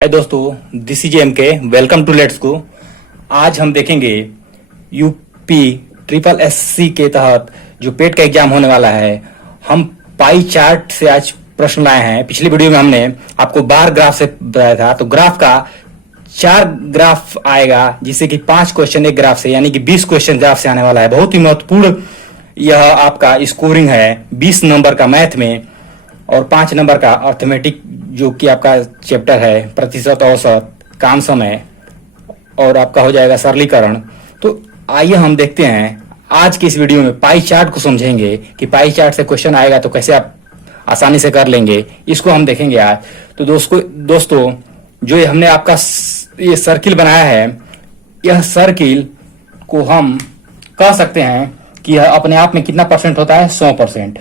हाय दोस्तों, this is M K. Welcome to let's go. आज हम देखेंगे यूपी ट्रिपल एससी के तहत जो पेट का एग्जाम होने वाला है। हम पाई चार्ट से आज प्रश्न लाए हैं। पिछली वीडियो में हमने आपको बार ग्राफ से बताया था, तो ग्राफ का 4 ग्राफ आएगा, जिससे कि 5 क्वेश्चन एक ग्राफ से, यानी कि 20 क्वेश्चन ग्राफ से आने वाला है। बहुत ही महत्वपूर्ण यह आपका स्कोरिंग है। 20 नंबर का मैथ में और 5 नंबर का अर्थमेटिक, जो कि आपका चैप्टर है प्रतिशत, औसत, काम समय और आपका हो जाएगा सरलीकरण। तो आइए हम देखते हैं आज की इस वीडियो में पाई चार्ट को समझेंगे कि पाई चार्ट से क्वेश्चन आएगा तो कैसे आप आसानी से कर लेंगे, इसको हम देखेंगे आज। तो दोस्तों जो ये हमने आपका ये सर्किल बनाया है, यह सर्किल को हम कह सकते हैं कि यह अपने आप में कितना परसेंट होता है, 100%।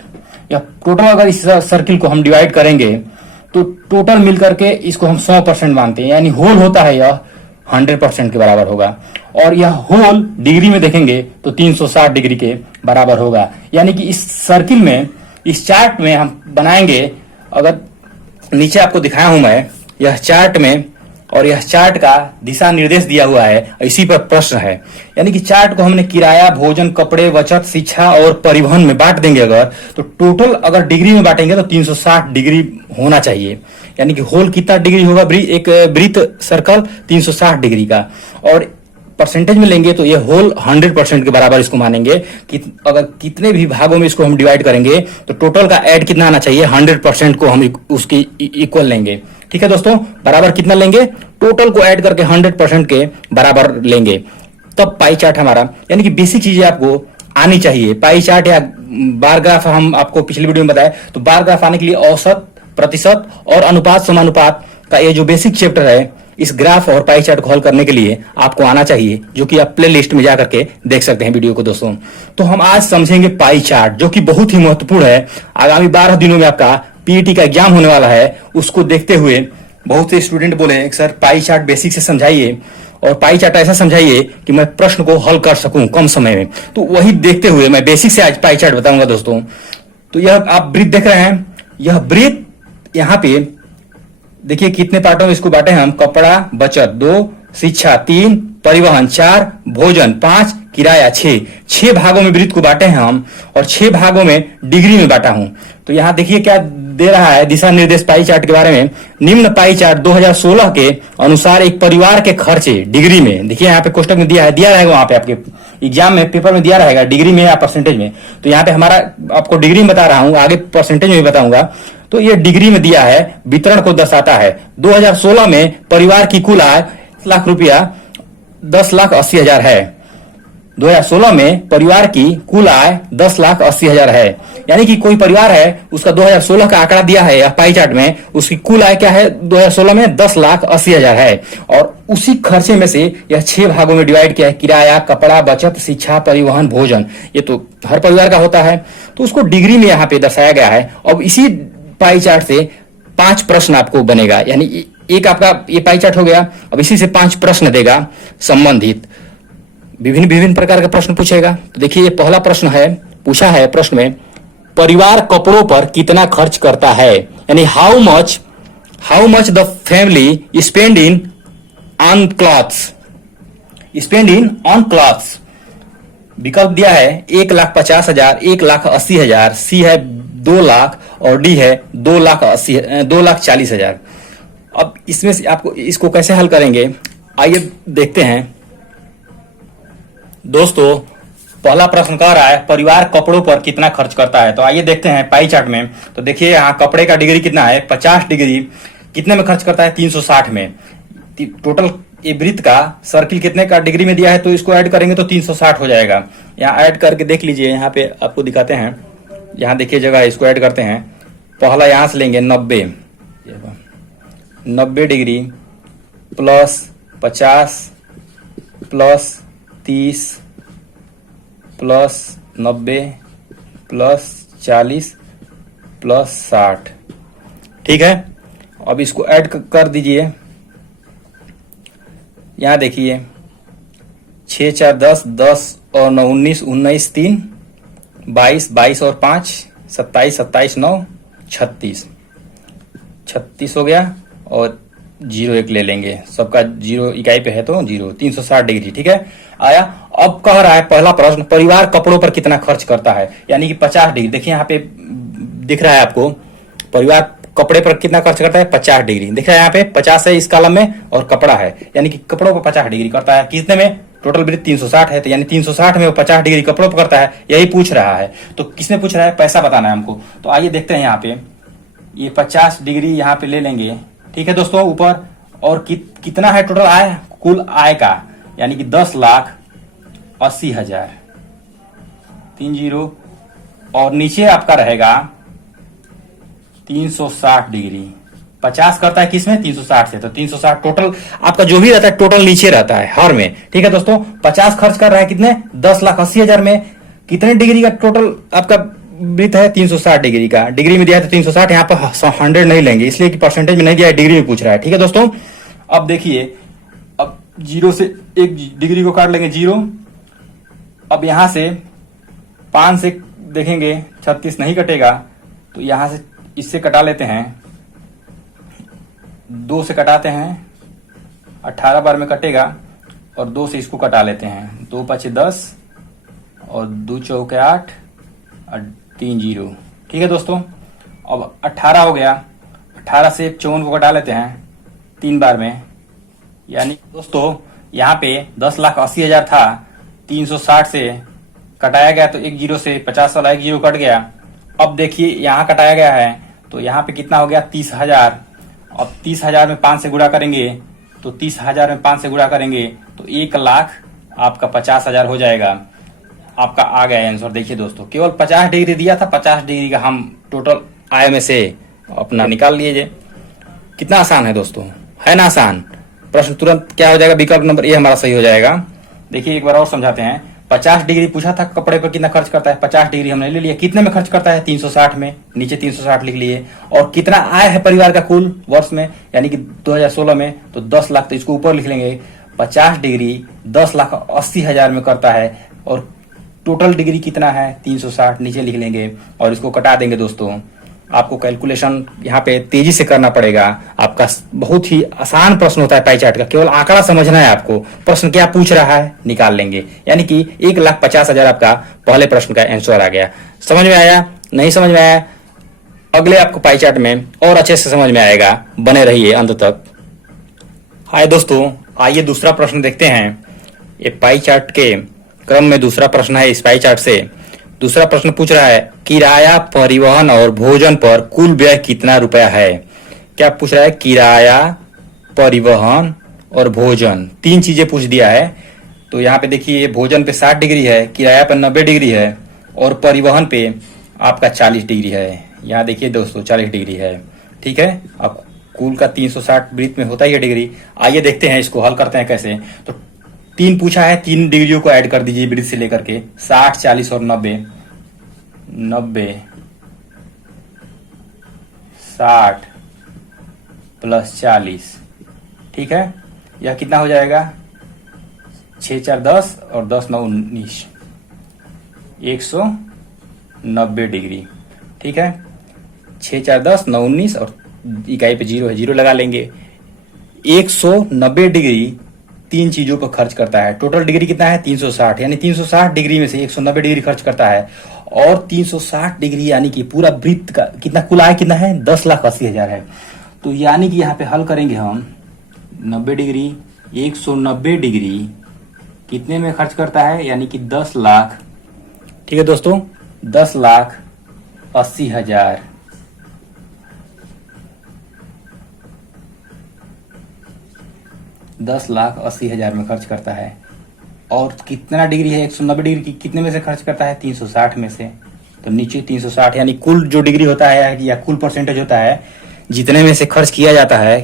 या टोटल अगर इस सर्किल को हम डिवाइड करेंगे तो टोटल मिलकर के इसको हम 100% मानते हैं, यानी होल होता है यह 100% के बराबर होगा। और यह होल डिग्री में देखेंगे तो 360 डिग्री के बराबर होगा। यानी कि इस सर्किल में, इस चार्ट में हम बनाएंगे, अगर नीचे आपको दिखाया हूं मैं यह चार्ट में, और यह चार्ट का दिशा निर्देश दिया हुआ है, इसी पर प्रश्न है। यानी कि चार्ट को हमने किराया, भोजन, कपड़े, बचत, शिक्षा और परिवहन में बांट देंगे अगर, तो टोटल अगर डिग्री में बांटेंगे तो 360 डिग्री होना चाहिए। यानी कि होल कितना डिग्री होगा, एक वृत्त सर्कल 360 डिग्री का। और परसेंटेज में लेंगे तो ये होल 100% के बराबर इसको मानेंगे कि अगर कितने भी भागों में इसको हम डिवाइड करेंगे तो टोटल का ऐड कितना आना चाहिए, 100% को हम उसकी इक्वल लेंगे। ठीक है दोस्तों, बराबर कितना लेंगे, टोटल को ऐड करके 100% के बराबर लेंगे, तब पाई चार्ट हमारा, यानी कि बेसिक चीजें आपको आनी चाहिए। पाई चार्ट या बार ग्राफ हम आपको पिछली वीडियो में बताए, तो बार ग्राफ आने के लिए औसत, प्रतिशत और अनुपात समानुपात का ये जो बेसिक चैप्टर है, इस ग्राफ और पाई चार्ट को हल करने के लिए आपको आना चाहिए, जो कि आप प्ले लिस्ट में जाकर के देख सकते हैं वीडियो को दोस्तों। तो हम आज समझेंगे पाई चार्ट, जो कि बहुत ही महत्वपूर्ण है। आगामी 12 दिनों में आपका पीईटी का एग्जाम होने वाला है। उसको देखते हुए बहुत से स्टूडेंट बोले सर पाई चार्ट बेसिक से समझाइए, और पाई चार्ट ऐसा समझाइए कि मैं प्रश्न को हल कर सकूं कम समय में। तो वही देखते हुए मैं बेसिक से आज पाई चार्ट बताऊंगा दोस्तों। तो यह आप वृत्त देख रहे हैं, यह वृत्त यहाँ पे देखिए कितने पार्टों में इसको बांटे हम। कपड़ा, बचत 2, शिक्षा 3, परिवहन 4, भोजन 5, किराया 6। 6 भागों में वृत्त को बांटे हैं हम, और 6 भागों में डिग्री में बांटा हूं। तो यहाँ देखिए क्या दे रहा है दिशा निर्देश पाई चार्ट के बारे में। निम्न पाई चार्ट 2016 के अनुसार एक परिवार के खर्चे डिग्री में, देखिए यहाँ पे कोष्टक में दिया रहेगा, वहां पे आपके एग्जाम में पेपर में दिया रहेगा डिग्री में या परसेंटेज में। तो यहाँ पे हमारा आपको डिग्री में बता रहा हूं, आगे परसेंटेज में बताऊंगा। तो ये डिग्री में दिया है, वितरण को दर्शाता है। 2016 में परिवार की कुल आय लाख रुपया 10,80,000 है। 2016 में परिवार की कुल आय 10,80,000 है। यानी कि कोई परिवार है, उसका 2016 का आंकड़ा दिया है या पाई चार्ट में, उसकी कुल आय क्या है 2016 में 10,80,000 है। और उसी खर्चे में से यह 6 भागों में डिवाइड किया है। किराया, कपड़ा, बचत, शिक्षा, परिवहन, भोजन, ये तो हर परिवार का होता है। तो उसको डिग्री में यहाँ पे दर्शाया गया है। अब इसी पाई चार्ट से 5 प्रश्न आपको बनेगा, यानी एक आपका ये पाई चार्ट हो गया। अब इसी से 5 प्रश्न देगा संबंधित, विभिन्न प्रकार के प्रश्न पूछेगा। तो देखिए ये पहला प्रश्न है, पूछा है प्रश्न में, परिवार कपड़ों पर कितना खर्च करता है, यानी how much the family spend in on clothes, विकल्प दिया है 1,50,000, 1,80,000, सी है 2 लाख और डी है 2,40,000। अब इसमें से आपको इसको कैसे हल करेंगे, आइए देखते हैं दोस्तों। पहला प्रश्न कह रहा है परिवार कपड़ों पर कितना खर्च करता है। तो आइए देखते हैं पाई चार्ट में। तो देखिए यहाँ कपड़े का डिग्री कितना है, 50 डिग्री कितने में खर्च करता है, 360 में। टोटल ये वृत्त का सर्किल कितने का डिग्री में दिया है, तो इसको ऐड करेंगे तो 360 हो जाएगा। यहाँ ऐड करके देख लीजिए, यहाँ पे आपको दिखाते हैं। यहाँ देखिए जगह, इसको ऐड करते हैं। पहला यहाँ से लेंगे 90 degree plus 50 plus 30 plus 90 plus 40 plus 60। ठीक है, अब इसको ऐड कर दीजिए। यहाँ देखिए 6 4 10, 10 और 9 19, 19 3 22, 22 और 5 27, 27 9 36 हो गया। और जीरो एक ले लेंगे, सबका जीरो इकाई पे है तो जीरो, 360 डिग्री। ठीक है, आया। अब कह रहा है पहला प्रश्न, परिवार कपड़ों पर कितना खर्च करता है, यानी कि 50 डिग्री। देखिए यहाँ पे दिख रहा है आपको, परिवार कपड़े पर कितना खर्च करता है, 50 डिग्री दिख रहा है यहाँ पे, 50 है इस कॉलम में और कपड़ा है, यानी कि कपड़ों पर 50 डिग्री करता है। कितने में, टोटल वृत्त 360 है, तो यानी 360 में वो 50 डिग्री कपड़ों पर करता है, यही पूछ रहा है। तो किसने पूछ रहा है, पैसा बताना है हमको। तो आइए देखते हैं, यहाँ पे ये 50 डिग्री यहाँ पे ले लेंगे। ठीक है दोस्तों, ऊपर और कितना है टोटल आय, कुल आय का, यानी कि 10,80,000, 3 जीरो, और नीचे आपका रहेगा 360 डिग्री। 50 करता है किसमें, 360 से, तो 360 टोटल आपका जो भी रहता है टोटल नीचे रहता है हर में। ठीक है दोस्तों, 50 खर्च कर रहा है कितने, 10,80,000 में, कितने डिग्री का टोटल आपका वृत्त है, 360 डिग्री का। डिग्री में दिया है तो 360, यहाँ पर 100 नहीं लेंगे इसलिए कि परसेंटेज में नहीं दिया है, डिग्री में पूछ रहा है। ठीक है दोस्तों, अब देखिए, अब जीरो से 1 डिग्री को काट लेंगे, जीरो। अब यहां से 5 से देखेंगे 36 नहीं कटेगा, तो यहां से इससे कटा लेते हैं, 2 से कटाते हैं, 18 बार में कटेगा, और 2 से इसको कटा लेते हैं, 2 5 10 और 2 चौके 8 और 3 जीरो। ठीक है दोस्तों, अब 18 हो गया, 18 से 54 को कटा लेते हैं 3 बार में, यानी दोस्तों यहाँ पे 10,80,000 था, 360 से कटाया गया तो 1 जीरो से 50 वाला 1 जीरो कट गया। अब देखिए यहाँ कटाया गया है, तो यहाँ पे कितना हो गया, 30,000। अब 30,000 में 5 से गुणा करेंगे, तो 30,000 में 5 से गुणा करेंगे तो 1,00,000 आपका 50,000 हो जाएगा। आपका आ गया आंसर। देखिए दोस्तों, केवल 50 डिग्री दिया था, 50 डिग्री का हम टोटल आय में से अपना निकाल लीजिए। कितना आसान है दोस्तों, है ना आसान। प्रश्न तुरंत क्या हो जाएगा, विकल्प नंबर ए हमारा सही हो जाएगा। देखिए एक बार और समझाते हैं, 50 डिग्री पूछा था कपड़े पर कितना खर्च करता है, 50 डिग्री हमने ले लिया, कितने में खर्च करता है, 360 में, नीचे 360 लिख लिए। और कितना आय है परिवार का कुल वर्ष में, यानी कि 2016 में, तो 10 लाख, तो इसको ऊपर लिख लेंगे। 50 डिग्री 10,80,000 में करता है, और टोटल डिग्री कितना है, 360, नीचे लिख लेंगे और इसको कटा देंगे। दोस्तों आपको कैलकुलेशन यहाँ पे तेजी से करना पड़ेगा। आपका बहुत ही आसान प्रश्न होता है पाई चार्ट का, केवल आंकड़ा समझना है आपको, प्रश्न क्या पूछ रहा है निकाल लेंगे। यानी कि 1,50,000 आपका पहले प्रश्न का आंसर आ गया। समझ में आया, नहीं समझ में आया, अगले आपको पाई चार्ट में और अच्छे से समझ में आएगा, बने रहिए अंत तक। हाय दोस्तों, आइए दूसरा प्रश्न देखते हैं। ये पाई चार्ट के क्रम में दूसरा प्रश्न है। इस पाई चार्ट से दूसरा प्रश्न पूछ रहा है, किराया, परिवहन और भोजन पर कुल व्यय कितना रुपया है। क्या पूछ रहा है, किराया, परिवहन और भोजन, 3 चीजें पूछ दिया है। तो यहाँ पे देखिए, भोजन पे 60 डिग्री है, किराया पे 90 डिग्री है, और परिवहन पे आपका 40 डिग्री है। यहाँ देखिए दोस्तों 40 डिग्री है। ठीक है, अब कुल का 360 वृत्त में होता ही है डिग्री। आइए देखते हैं इसको हल करते हैं कैसे। तो 3 पूछा है, 3 डिग्रियों को ऐड कर दीजिए वृत्त से लेकर के, 60, 40 और 90। 90 60 प्लस 40, ठीक है, यह कितना हो जाएगा, 6 4 10 और 10 9 19, 190 डिग्री। ठीक है, 6 4 10 9 19 और इकाई पे जीरो है, जीरो लगा लेंगे। 190 डिग्री 3 चीजों पर खर्च करता है। टोटल डिग्री कितना है, 360, यानी 360 डिग्री में से 190 डिग्री खर्च करता है। और 360 डिग्री यानी कि पूरा वृत्त का कितना कुल आय कितना है, 10,80,000 है। तो यानी कि यहाँ पे हल करेंगे हम, 90 डिग्री 190 डिग्री कितने में खर्च करता है, यानी कि 10 लाख। ठीक है दोस्तों, 10,80,000। $10,80,000 में खर्च करता है। और कितना डिग्री है, 190 डिग्री कितने में से खर्च करता है, 360 में से। तो नीचे 360 यानी कुल जो डिग्री होता है या कुल परसेंटेज होता है, जितने में से खर्च किया जाता है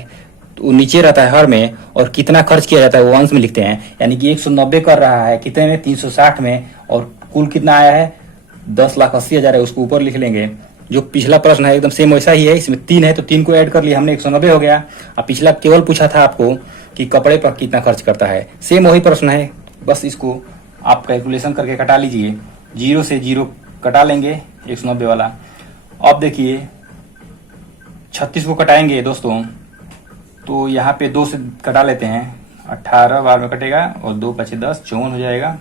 तो वो नीचे रहता है हर में, और कितना खर्च किया जाता है वो अंश में लिखते हैं। यानी कि 190 कर रहा है कितने में, 360 में, और कुल कितना आया है, 10,80,000 है, उसको ऊपर लिख लेंगे। जो पिछला प्रश्न है एकदम सेम वैसा ही है, इसमें 3 है तो 3 को ऐड कर लिया हमने, 190 हो गया। अब पिछला केवल पूछा था आपको कि कपड़े पर कितना खर्च करता है, सेम वही प्रश्न है, बस इसको आप कैलकुलेशन करके कटा लीजिए। 0 से 0 कटा लेंगे 190 वाला। अब देखिए 36 को कटाएंगे दोस्तों, तो यहाँ पे 2 से कटा लेते हैं, 18 बार में कटेगा और 2 पचे 10, 54 हो जाएगा।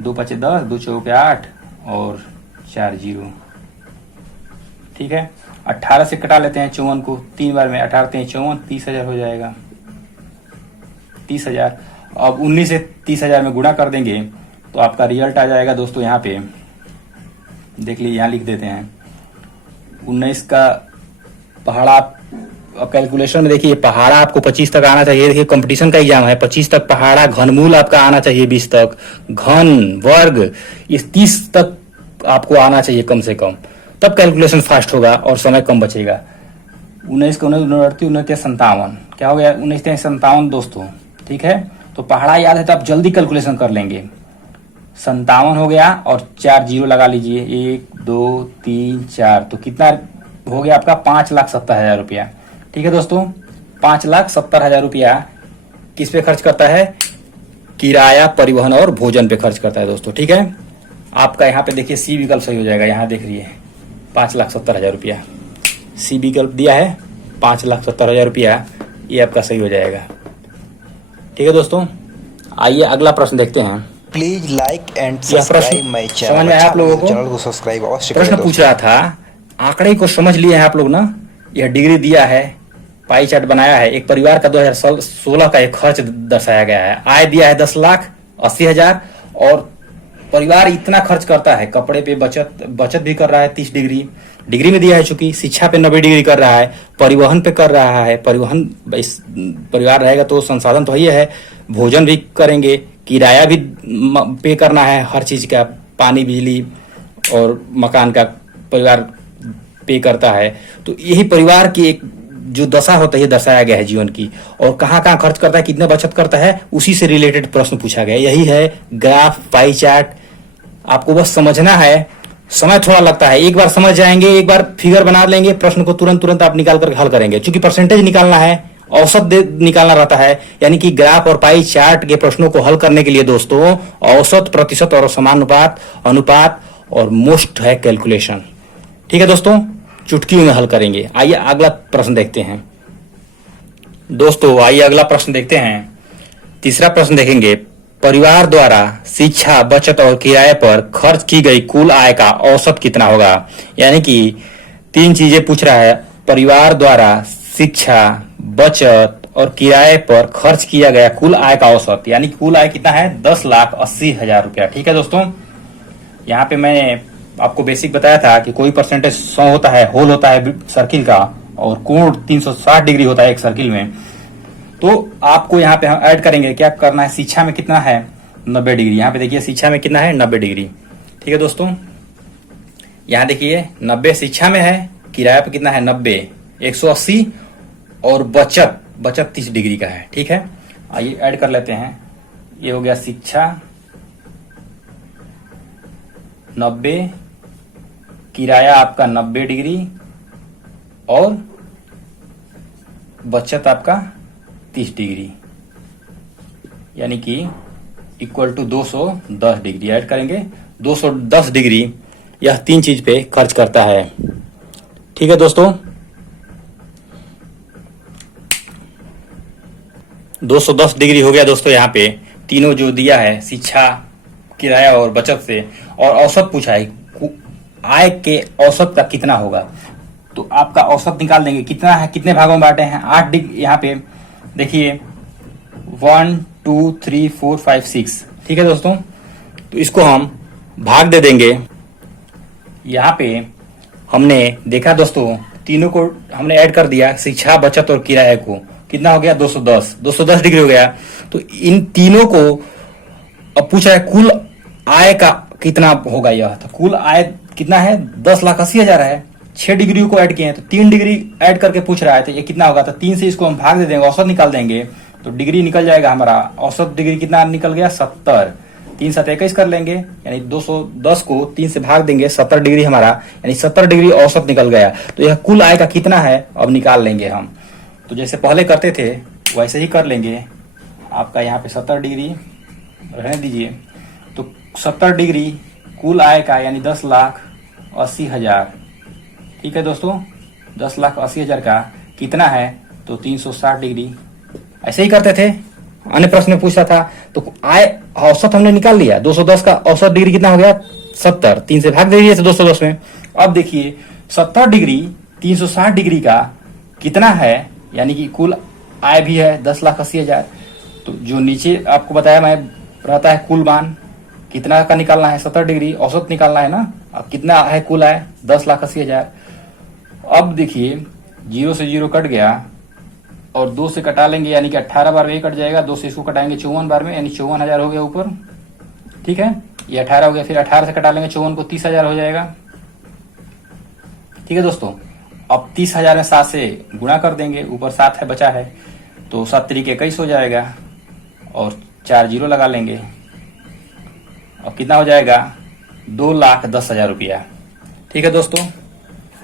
2 पचे 10, 2 चौके 8 और 4 जीरो। ठीक है, 18 से कटा लेते हैं 54 को 3 बार में, 18 3 54, 30,000 हो जाएगा, 30,000। अब 19 से 30,000 में गुणा कर देंगे तो आपका रिजल्ट आ जाएगा दोस्तों। यहाँ पे देख लीजिए, यहाँ लिख देते हैं 19 का पहाड़ा। कैलकुलेशन में देखिए, पहाड़ा आपको 25 तक आना चाहिए। देखिए कंपटीशन का एग्जाम है, 25 तक पहाड़ा, घनमूल आपका आना चाहिए 20 तक, घन वर्ग ये 30 तक आपको आना चाहिए कम से कम, तब कैलकुलेशन फास्ट होगा और समय कम बचेगा। 19 का 19 57, क्या हो गया 19 57 दोस्तों। ठीक है, तो पहाड़ा याद है तो आप जल्दी कैलकुलेशन कर लेंगे। 57 हो गया और 4 जीरो लगा लीजिए, 1 2 3 4, तो कितना हो गया आपका 5,70,000 रुपया। ठीक है दोस्तों, 5,70,000 रुपया किस पे खर्च करता है? किराया, परिवहन और भोजन पे खर्च करता है दोस्तों। ठीक है, आपका यहाँ पे देखिए सी विकल्प सही हो जाएगा। यहाँ देख रही है 5,70,000 रुपया सी विकल्प दिया है, 5,70,000 रुपया ये आपका सही हो जाएगा। ठीक है दोस्तों, आइए अगला प्रश्न देखते हैं। प्लीज लाइक एंड यह सब्सक्राइब माय प्रश्न चैनल। समझ में आया आप लोगों को? चैनल को सब्सक्राइब अवश्य करें। प्रश्न पूछ रहा था, आंकड़े को समझ लिए हैं आप लोग ना। यह डिग्री दिया है, पाई चार्ट बनाया है, एक परिवार का 2016 का एक खर्च दर्शाया गया है। आय दिया है 10,80,000 और परिवार इतना खर्च करता है। कपड़े पे बचत भी कर रहा है 30 डिग्री में दिया है। चूंकि शिक्षा पे 90 डिग्री कर रहा है, परिवहन पे कर रहा है, परिवहन परिवार रहेगा तो संसाधन तो ही है, भोजन भी करेंगे, किराया भी पे करना है, हर चीज का, पानी बिजली और मकान का परिवार पे करता है। तो यही परिवार की एक जो दशा होता है दर्शाया गया है जीवन की, और कहाँ कहाँ खर्च करता है, कितने बचत करता है, उसी से रिलेटेड प्रश्न पूछा गया। यही है ग्राफ, पाई चार्ट। आपको बस समझना है, समय थोड़ा लगता है, एक बार समझ जाएंगे, एक बार फिगर बना लेंगे, प्रश्न को तुरंत आप निकाल कर हल करेंगे। क्योंकि परसेंटेज निकालना है, औसत निकालना रहता है, यानी कि ग्राफ और पाई चार्ट के प्रश्नों को हल करने के लिए दोस्तों औसत, प्रतिशत और समानुपात, अनुपात और मोस्ट है कैलकुलेशन। ठीक है दोस्तों, चुटकियों में हल करेंगे। आइए अगला प्रश्न देखते हैं दोस्तों। आइए अगला प्रश्न देखते हैं। तीसरा प्रश्न देखेंगे, परिवार द्वारा शिक्षा, बचत और किराए पर खर्च की गई कुल आय का औसत कितना होगा। यानी कि 3 चीजें पूछ रहा है। परिवार द्वारा शिक्षा, बचत और किराए पर खर्च किया गया कुल आय का औसत, यानी कुल आय कितना है 10,80,000 रुपया। ठीक है दोस्तों, यहाँ पे मैं आपको बेसिक बताया था कि कोई परसेंटेज 100 होता है, होल होता है सर्किल का, और कोण 360 डिग्री होता है एक सर्किल में। तो आपको यहाँ पे हम ऐड करेंगे, क्या करना है, शिक्षा में कितना है 90 डिग्री। यहाँ पे देखिए शिक्षा में कितना है 90 डिग्री। ठीक है दोस्तों, यहाँ देखिए 90 शिक्षा में है, किराया पे कितना है 90, 180 और बचत 30 डिग्री का है। ठीक है, आइए ऐड कर लेते हैं। ये हो गया शिक्षा 90, किराया आपका 90 डिग्री और बचत आपका 30 डिग्री, यानी कि इक्वल टू 210 डिग्री। ऐड करेंगे 210 डिग्री, यह 3 चीज पे खर्च करता है। ठीक है दोस्तों, 210 डिग्री हो गया दोस्तों। यहाँ पे तीनों जो दिया है, शिक्षा, किराया और बचत से, और औसत पूछा है, आय के औसत का कितना होगा। तो आपका औसत निकाल देंगे, कितना है, कितने भागों में बांटे हैं 8 डिग्री। यहाँ पे देखिए 1 2 3 4 5 6। ठीक है दोस्तों, तो इसको हम भाग दे देंगे। यहाँ पे हमने देखा दोस्तों, तीनों को हमने ऐड कर दिया, शिक्षा, बचत और किराए को, कितना हो गया 210 डिग्री हो गया। तो इन तीनों को अब पूछा है कुल आय का कितना होगा। यह तो कुल आय कितना है 10,80,000 है, 6 डिग्री को ऐड किए हैं तो 3 डिग्री ऐड करके पूछ रहा है, तो ये कितना होगा। तो 3 से इसको हम भाग दे देंगे, औसत निकाल देंगे तो डिग्री निकल जाएगा हमारा। औसत डिग्री कितना निकल गया 70, 3 7 21 कर लेंगे, यानी 210 को 3 से भाग देंगे, 70 डिग्री हमारा, यानी 70 डिग्री औसत निकल गया। तो यह कुल आय का कितना है अब निकाल लेंगे हम। तो जैसे पहले करते थे वैसे ही कर लेंगे। आपका यहाँ पे 70 डिग्री रहने दीजिए, तो 70 डिग्री कुल आय का यानी 10,80,000। ठीक है दोस्तों, 10,80,000 का कितना है तो 360 डिग्री ऐसे ही करते थे। अन्य प्रश्न में पूछा था तो आय औसत हमने निकाल लिया, 210 का औसत डिग्री कितना हो गया 70, 3 से भाग दे दीजिए 210 में। अब देखिए 70 डिग्री 360 डिग्री का कितना है, यानी कि कुल आय भी है 10,80,000। तो जो नीचे आपको बताया मैं रहता है कुल मान कितना का निकालना है, 70 डिग्री औसत निकालना है ना। अब कितना है कुल आय 10,80,000। अब देखिए 0 से 0 कट गया और 2 से कटा लेंगे, यानी कि 18 बार में ये कट जाएगा, 2 से इसको कटाएंगे 54 बार में, यानी 54,000 हो गया ऊपर। ठीक है, ये 18 हो गया, फिर 18 से कटा लेंगे 54 को 30,000 हो जाएगा। ठीक है दोस्तों, अब 30,000 में 7 से गुणा कर देंगे, ऊपर 7 है बचा है, तो 7 तरीके 21 हो जाएगा और 4 जीरो लगा लेंगे। अब कितना हो जाएगा 2,10,000 रुपया। ठीक है दोस्तों,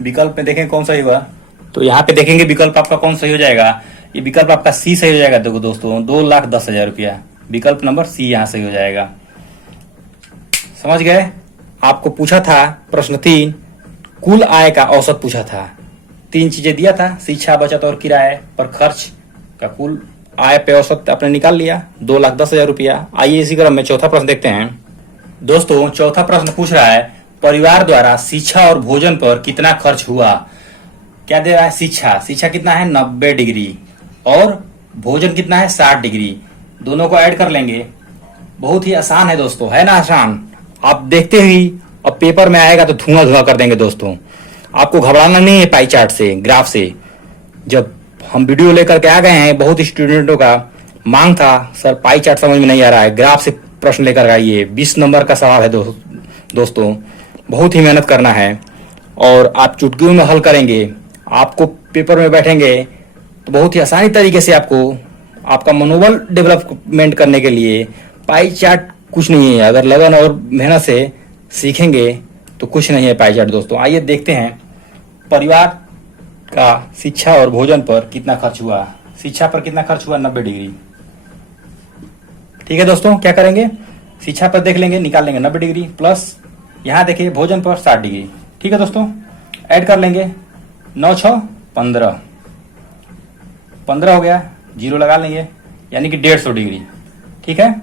विकल्प में देखें कौन सही हुआ, तो यहाँ पे देखेंगे विकल्प आपका कौन सही हो जाएगा। ये विकल्प आपका सी सही हो जाएगा। देखो दोस्तों 2,10,000 रुपया, विकल्प नंबर सी यहाँ सही हो जाएगा। समझ गए। आपको पूछा था प्रश्न 3 कुल आय का औसत पूछा था, 3 चीजें दिया था, शिक्षा, बचत और किराए पर खर्च का कुल आय पे औसत आपने निकाल लिया 2,10,000 रुपया। आइए इसी क्रम में चौथा प्रश्न देखते हैं। दोस्तों चौथा प्रश्न पूछ रहा है परिवार द्वारा शिक्षा और भोजन पर कितना खर्च हुआ। क्या दे रहा है, शिक्षा कितना है 90 डिग्री और भोजन कितना है 60 डिग्री। दोनों को ऐड कर लेंगे। बहुत ही आसान है दोस्तों, है ना आसान। आप देखते ही अब पेपर में आएगा तो धुआं धुआं कर देंगे दोस्तों। आपको घबराना नहीं है पाई चार्ट से, ग्राफ से। जब हम वीडियो लेकर के आ गए हैं, बहुत स्टूडेंटों का मांग था सर पाई चार्ट समझ में नहीं आ रहा है, ग्राफ से प्रश्न लेकर आइए। 20 नंबर का सवाल है दोस्तों, बहुत ही मेहनत करना है और आप चुटकियों में हल करेंगे। आपको पेपर में बैठेंगे तो बहुत ही आसानी तरीके से आपका मनोबल डेवलपमेंट करने के लिए पाई चार्ट कुछ नहीं है। अगर लगन और मेहनत से सीखेंगे तो कुछ नहीं है पाई चार्ट दोस्तों। आइए देखते हैं परिवार का शिक्षा और भोजन पर कितना खर्च हुआ। शिक्षा पर कितना खर्च हुआ 90 डिग्री। ठीक है दोस्तों, क्या करेंगे शिक्षा पर देख लेंगे, निकाल लेंगे 90 डिग्री प्लस यहाँ देखिए भोजन पर 60 डिग्री। ठीक है दोस्तों, ऐड कर लेंगे 9 6 15, 15 हो गया, जीरो लगा लेंगे, यानी कि 150 डिग्री। ठीक है,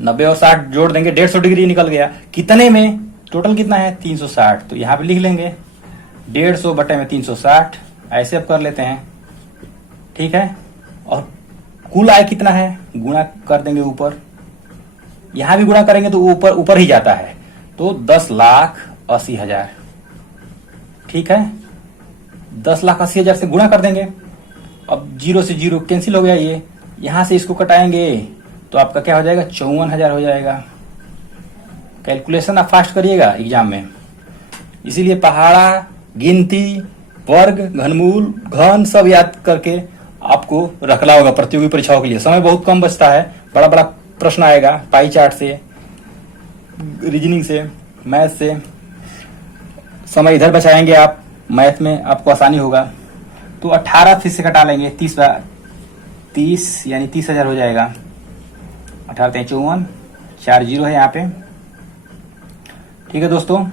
90 और 60 जोड़ देंगे, 150 डिग्री निकल गया। कितने में, टोटल कितना है 360, तो यहाँ पे लिख लेंगे 150 बटे में 360, ऐसे अब कर लेते हैं। ठीक है, और कुल आय कितना है गुणा कर देंगे ऊपर, यहां भी गुणा करेंगे तो ऊपर ही जाता है, तो 10,80,000। ठीक है, 10,80,000 से गुणा कर देंगे। अब 0 से 0 कैंसिल हो गया, ये यहां से इसको कटाएंगे तो आपका क्या हो जाएगा 54,000 हो जाएगा। कैलकुलेशन आप फास्ट करिएगा एग्जाम में, इसीलिए पहाड़ा, गिनती, वर्ग, घनमूल, घन सब याद करके आपको रखना होगा प्रतियोगी परीक्षाओं के लिए। समय बहुत कम बचता है, बड़ा बड़ा प्रश्न आएगा पाई चार्ट से, रीजनिंग से, मैथ से। समय इधर बचाएंगे आप, मैथ में आपको आसानी होगा। तो 18 फिर से कटा लेंगे, 30 यानी 30,000 हो जाएगा। 18 × 54, 4 जीरो है यहाँ पे। ठीक है दोस्तों,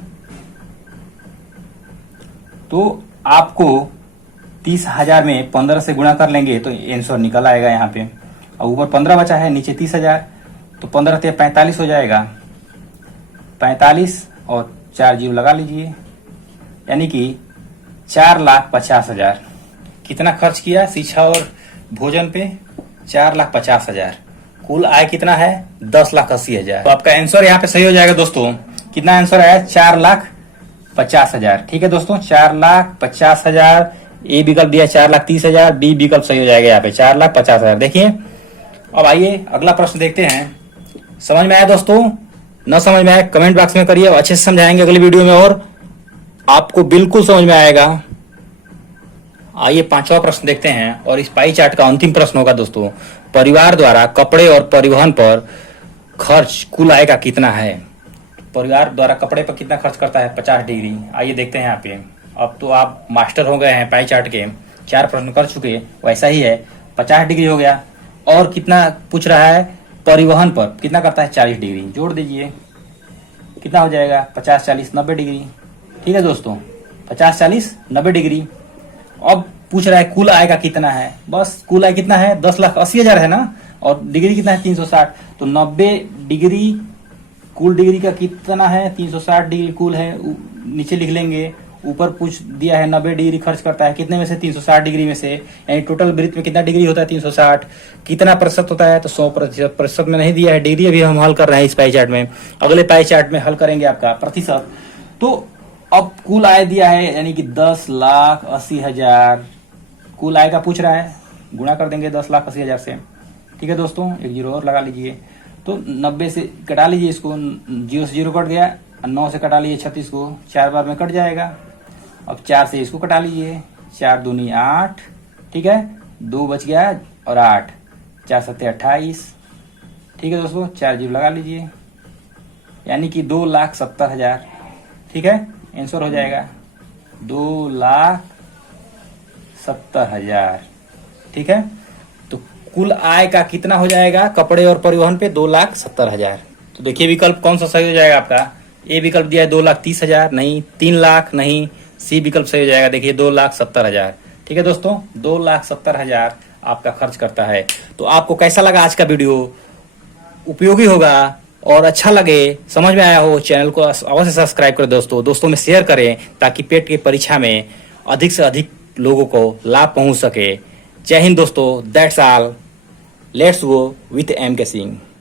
तो आपको 30,000 में 15 से गुणा कर लेंगे तो आंसर निकल आएगा यहाँ पे। और ऊपर 15 बचा है, नीचे 30,000, तो 15 से 45 हो जाएगा। 45 और 4 जीरो लगा लीजिए, यानी कि 4,50,000। कितना खर्च किया शिक्षा और भोजन पे 4,50,000। कुल आय कितना है 10,80,000। तो आपका आंसर यहाँ पे सही हो जाएगा दोस्तों। कितना आंसर आया 4,50,000। ठीक है दोस्तों, 4,50,000। ए विकल्प दिया 4,30,000, बी विकल्प सही हो जाएगा यहाँ पे 4,50,000। देखिए अब आइए अगला प्रश्न देखते हैं। समझ में आया दोस्तों, न समझ में आया कमेंट बॉक्स में करिए, अच्छे से समझाएंगे अगली वीडियो में और आपको बिल्कुल समझ में आएगा। आइए 5वां प्रश्न देखते हैं और इस पाई चार्ट का अंतिम प्रश्न होगा दोस्तों। परिवार द्वारा कपड़े और परिवहन पर खर्च कुल आय का कितना है। परिवार द्वारा कपड़े पर कितना खर्च करता है 50 डिग्री। आइए देखते हैं यहाँ पे। अब तो आप मास्टर हो गए हैं पाई चार्ट के, 4 प्रश्न कर चुके, वैसा ही है। 50 डिग्री हो गया और कितना पूछ रहा है परिवहन पर कितना करता है 40 डिग्री। जोड़ दीजिए, कितना हो जाएगा 50 40 90 डिग्री। ठीक है दोस्तों, 50 40 90 डिग्री। अब पूछ रहा है कुल आय का कितना है। बस कुल आय कितना है, 10,80,000 है ना, और डिग्री कितना है 360, तो 90 डिग्री कुल डिग्री का कितना है 360 डिग्री कुल है, नीचे लिख लेंगे। ऊपर पूछ दिया है 90 डिग्री खर्च करता है कितने में से, 360 डिग्री में से, यानी टोटल वृत्त में कितना डिग्री होता है 360, कितना प्रतिशत होता है तो 100%। प्रतिशत में नहीं दिया है, डिग्री अभी हम हल कर रहे हैं इस पाई चार्ट में, अगले पाई चार्ट में हल करेंगे आपका प्रतिशत। तो अब कुल आय दिया है यानी कि 10,80,000 कुल आय का पूछ रहा है, गुणा कर देंगे 10,80,000 से। ठीक है दोस्तों, एक जीरो और लगा लीजिए। तो 90 से कटा लीजिए इसको, 0 से 0 कट गया, 9 से कटा लीजिए 36 को, 4 बार में कट जाएगा। अब 4 से इसको कटा लीजिए, 4 दूनी 8, ठीक है, 2 बच गया और 8, 4 सत्ते 28। ठीक है दोस्तों, 4 जीरो लगा लीजिए, यानी कि 2,70,000। ठीक है, आंसर हो जाएगा 2,70,000। ठीक है, तो कुल आय का कितना हो जाएगा कपड़े और परिवहन पे, 2,70,000। तो देखिए विकल्प कौन सा सही हो जाएगा आपका। ए विकल्प दिया है 2,30,000, नहीं 3 लाख, नहीं सी विकल्प सही हो जाएगा। देखिए 2,70,000। ठीक है दोस्तों, 2,70,000 आपका खर्च करता है। तो आपको कैसा लगा आज का वीडियो, उपयोगी होगा और अच्छा लगे, समझ में आया हो, चैनल को अवश्य सब्सक्राइब करें दोस्तों में शेयर करें, ताकि पेट की परीक्षा में अधिक से अधिक लोगों को लाभ पहुंच सके। जय हिंद दोस्तों, that's all, let's go with M K Singh.